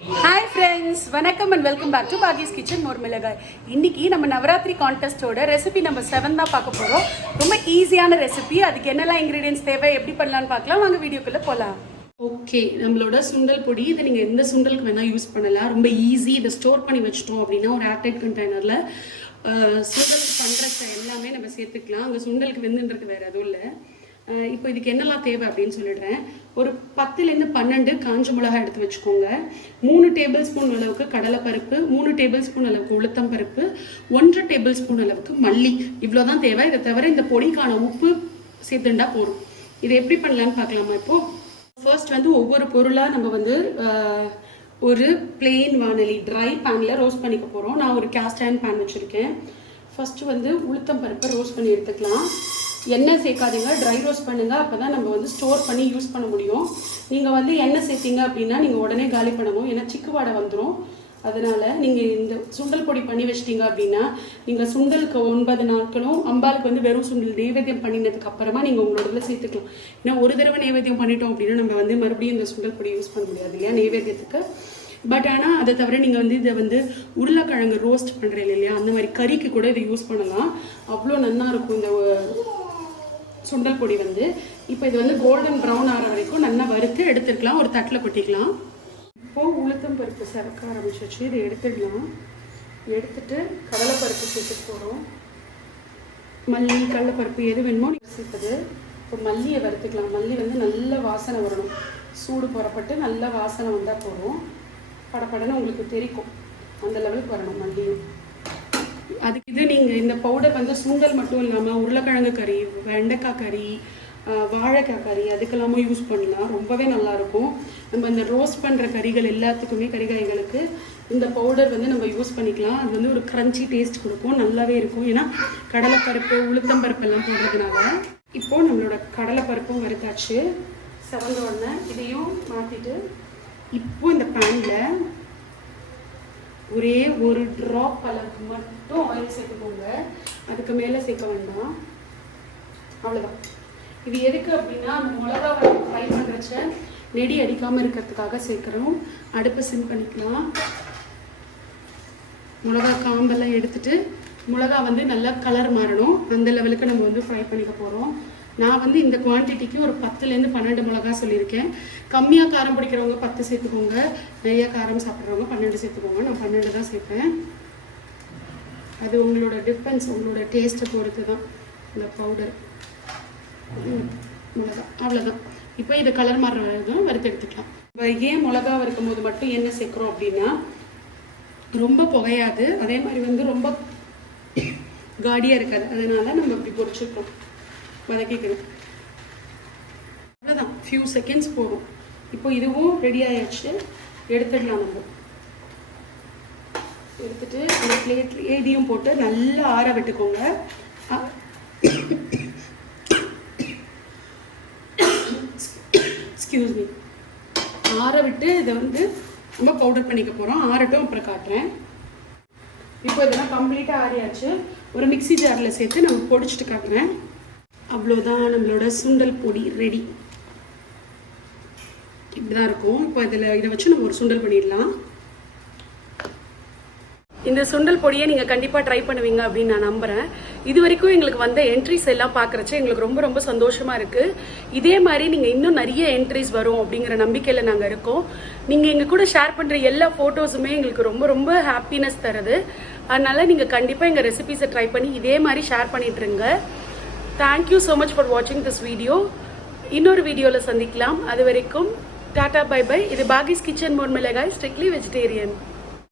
Hi friends, welcome and welcome back to Bagi's Kitchen Mormilagai. இன்னைக்கு நம்ம Navaratri கான்டெஸ்டோட recipe number 7 தான் பார்க்க போறோம். ரொம்ப ஈஸியான ரெசிபி. அதுக்கு என்னெல்லாம் இன்கிரிடியன்ட்ஸ் தேவை எப்படி பண்ணலாம்னு பார்க்கலாம். வாங்க வீடியோக்குள்ள போலாம். ஓகே, நம்மளோட சுண்டல் பொடி இதை நீங்கள் எந்த சுண்டலுக்கு வேணால் யூஸ் பண்ணலாம். ரொம்ப ஈஸி. இதை ஸ்டோர் பண்ணி வச்சிட்டோம் அப்படின்னா ஒரு ஏர்டைட் கண்டெய்னரில் சுண்டலுக்கு பண்ணுற எல்லாமே நம்ம சேர்த்துக்கலாம். அங்கே சுண்டலுக்கு வெந்துன்றது வேறு எதுவும் இல்லை. இப்போ இதுக்கு என்னெல்லாம் தேவை அப்படின்னு சொல்லிடுறேன். ஒரு 10லேருந்து 12 காஞ்ச மிளகாய் எடுத்து வச்சுக்கோங்க. 3 டேபிள் ஸ்பூன் அளவுக்கு கடலைப்பருப்பு, 3 டேபிள் ஸ்பூன் அளவுக்கு உளுத்தம் பருப்பு, 1 டேபிள் ஸ்பூன் அளவுக்கு மல்லி. இவ்வளோதான் தேவை. இதை தவிர இந்த பொடிக்கான உப்பு சேர்த்துண்டா போதும். இதை எப்படி பண்ணலான்னு பார்க்கலாமா? இப்போது ஃபர்ஸ்ட் ஒவ்வொரு பொருளாக நம்ம ஒரு பிளெயின் வானலி ட்ரை பேனில் ரோஸ்ட் பண்ணிக்க போகிறோம். நான் ஒரு கேஸ்ட் அயர்ன் பேன் வச்சுருக்கேன். ஃபர்ஸ்ட்டு உளுத்தம் பருப்பை ரோஸ்ட் பண்ணி எடுத்துக்கலாம். எண்ணெய் சேர்க்காதீங்க, ட்ரை ரோஸ்ட் பண்ணுங்கள். அப்போ தான் நம்ம ஸ்டோர் பண்ணி யூஸ் பண்ண முடியும். நீங்கள் எண்ணெய் சேர்த்தீங்க அப்படின்னா நீங்கள் உடனே காலி பண்ணணும், ஏன்னா சிக்கு வாடை வந்துடும். அதனால் நீங்கள் இந்த சுண்டல் பொடி பண்ணி வச்சிட்டிங்க அப்படின்னா நீங்கள் சுண்டலுக்கு 9 நாட்களும் அம்பாளுக்கு வெறும் சுண்டல் நைவேத்தியம் பண்ணினதுக்கு அப்புறமா நீங்கள் உங்களோட இதில் சேர்த்துக்கலாம். ஏன்னா ஒரு தடவை நைவேத்தியம் பண்ணிட்டோம் அப்படின்னா நம்ம மறுபடியும் இந்த சுண்டல் பொடி யூஸ் பண்ண முடியாது இல்லையா நைவேத்தியத்துக்கு. பட் ஆனால் அதை தவிர நீங்கள் இதை உருளைக்கிழங்கு ரோஸ்ட் பண்ணுறீங்க இல்லையா, அந்த மாதிரி கறிக்கு கூட இதை யூஸ் பண்ணலாம். அவ்வளோ நல்லா இருக்கும் இந்த சுண்டல் பொடி. இப்போ இது கோல்டன் ப்ரௌன் ஆகிற வரைக்கும் நல்லா வறுத்து எடுத்துக்கலாம். ஒரு தட்டில் கொட்டிக்கலாம். இப்போது உளுத்தம் பருப்பு செவக்க ஆரம்பிச்சிச்சு. இதை எடுத்துடலாம். எடுத்துட்டு கடலைப்பருப்பு சேர்த்துட்டு போகிறோம். மல்லி கடலைப்பருப்பு எது வேணுமோ நீங்கள் சேர்த்துது. இப்போ மல்லியை வறுத்துக்கலாம். மல்லி நல்ல வாசனை வரணும். சூடு புறப்பட்டு நல்ல வாசனை வந்தால் போதும். படப்படன்னு உங்களுக்கு தெரிக்கும். அந்த லெவலுக்கு வரணும் மல்லியும். அதுக்கு நீங்கள் இந்த பவுடர் சுண்டல் மட்டும் இல்லாமல் உருளைக்கிழங்கு கறி, வெண்டைக்காய் கறி, வாழைக்காய் கறி அதுக்கெல்லாமும் யூஸ் பண்ணலாம். ரொம்பவே நல்லாயிருக்கும். நம்ம இந்த ரோஸ்ட் பண்ணுற கறிகள் எல்லாத்துக்குமே கறிகாய்களுக்கு இந்த பவுடர் நம்ம யூஸ் பண்ணிக்கலாம். அது ஒரு க்ரன்ச்சி டேஸ்ட் கொடுக்கும், நல்லாவே இருக்கும். ஏன்னா கடலைப்பருப்பு உளுத்தம் பருப்பெல்லாம் போடுறதுனால. இப்போது நம்மளோட கடலைப்பருப்பும் வறுத்தாச்சு. செவந்த உடனே இதையும் மாற்றிட்டு இப்போ இந்த பேனில் ஒரே ஒரு ட்ராப் அளவுக்கு மட்டும் ஆயில் சேர்த்துக்கோங்க. அதுக்கு மேலே சேர்க்க வேண்டாம். அவ்வளோதான். இது எதுக்கு அப்படின்னா அந்த மிளகாவை ஃப்ரை பண்ணுறச்ச நெடி அடிக்காமல் இருக்கிறதுக்காக சேர்க்குறோம். அடுப்பை சிம் பண்ணிக்கலாம். மிளகா காம்பெல்லாம் எடுத்துட்டு மிளகா நல்லா கலர் மாறணும். அந்த லெவலுக்கு நம்ம ஃப்ரை பண்ணிக்க போகிறோம். நான் இந்த குவான்டிட்டிக்கு ஒரு 10லேருந்து 12 மிளகா சொல்லியிருக்கேன். கம்மியாக காரம் பிடிக்கிறவங்க 10 சேர்த்துக்கோங்க. நிறைய காரம் சாப்பிட்றவங்க 12 சேர்த்துக்கோங்க. நான் 12 தான் சேர்ப்பேன். அது உங்களோட டிஃபரன்ஸ், உங்களோட டேஸ்ட்டை பொறுத்து தான் இந்த பவுடர். மிளகா அவ்வளோதான். இப்போ இதை கலர் மாறுற வரைக்கும் வறுத்து எடுத்துக்கலாம். இப்போ ஏன் மிளகா வறுக்கும் போது மட்டும் என்ன சேர்க்குறோம் அப்படின்னா ரொம்ப புகையாது, அதே மாதிரி ரொம்ப காடியாக இருக்காது. அதனால நம்ம இப்படி பொரிச்சுக்கிறோம், வதக்கிக்கிறோம். அவ்வளோதான், ஃபியூ செகண்ட்ஸ் போகும். இப்போ இதுவும் ரெடி ஆயிடுச்சு. எடுத்துடலாம். நம்ம எடுத்துட்டு அந்த பிளேட்லேயே இதையும் போட்டு நல்லா ஆற விட்டுக்கோங்க. Excuse me. ஆற விட்டு இதை நம்ம பவுடர் பண்ணிக்க போகிறோம். ஆறட்டும், அப்புறம் காட்டுறேன். இப்போ இதெல்லாம் கம்ப்ளீட்டாக ஆறியாச்சு. ஒரு மிக்ஸி ஜாரில் சேர்த்து நம்ம பொடிச்சிட்டு காட்டுறேன். அவ்வளோதான், நம்மளோட சுண்டல் பொடி ரெடி. இப்படி தான் இருக்கும். இப்போ இதை வச்சு நம்ம ஒரு சுண்டல் பண்ணிடலாம். இந்த சுண்டல் பொடியை நீங்கள் கண்டிப்பாக ட்ரை பண்ணுவீங்க அப்படின்னு நான் நம்புகிறேன். இது வரைக்கும் எங்களுக்கு என்ட்ரிஸ் எல்லாம் பார்க்குறச்சு எங்களுக்கு ரொம்ப ரொம்ப சந்தோஷமாக இருக்குது. இதே மாதிரி நீங்கள் இன்னும் நிறைய என்ட்ரிஸ் வரும் அப்படிங்கிற நம்பிக்கையில் நாங்கள் இருக்கோம். நீங்கள் எங்கள் கூட ஷேர் பண்ணுற எல்லா ஃபோட்டோஸுமே எங்களுக்கு ரொம்ப ரொம்ப ஹாப்பினஸ் தருது. அதனால் நீங்கள் கண்டிப்பாக எங்கள் ரெசிபிஸை ட்ரை பண்ணி இதே மாதிரி ஷேர் பண்ணிட்டுருங்க. தேங்க்யூ ஸோ மச் ஃபார் வாட்சிங் திஸ் வீடியோ. இன்னொரு வீடியோவில் சந்திக்கலாம். அது வரைக்கும் டாடா பை பை. இது பாகிஸ் கிச்சன் மோர்மிளகாய், ஸ்ட்ரிக்ட்லி வெஜிடேரியன்.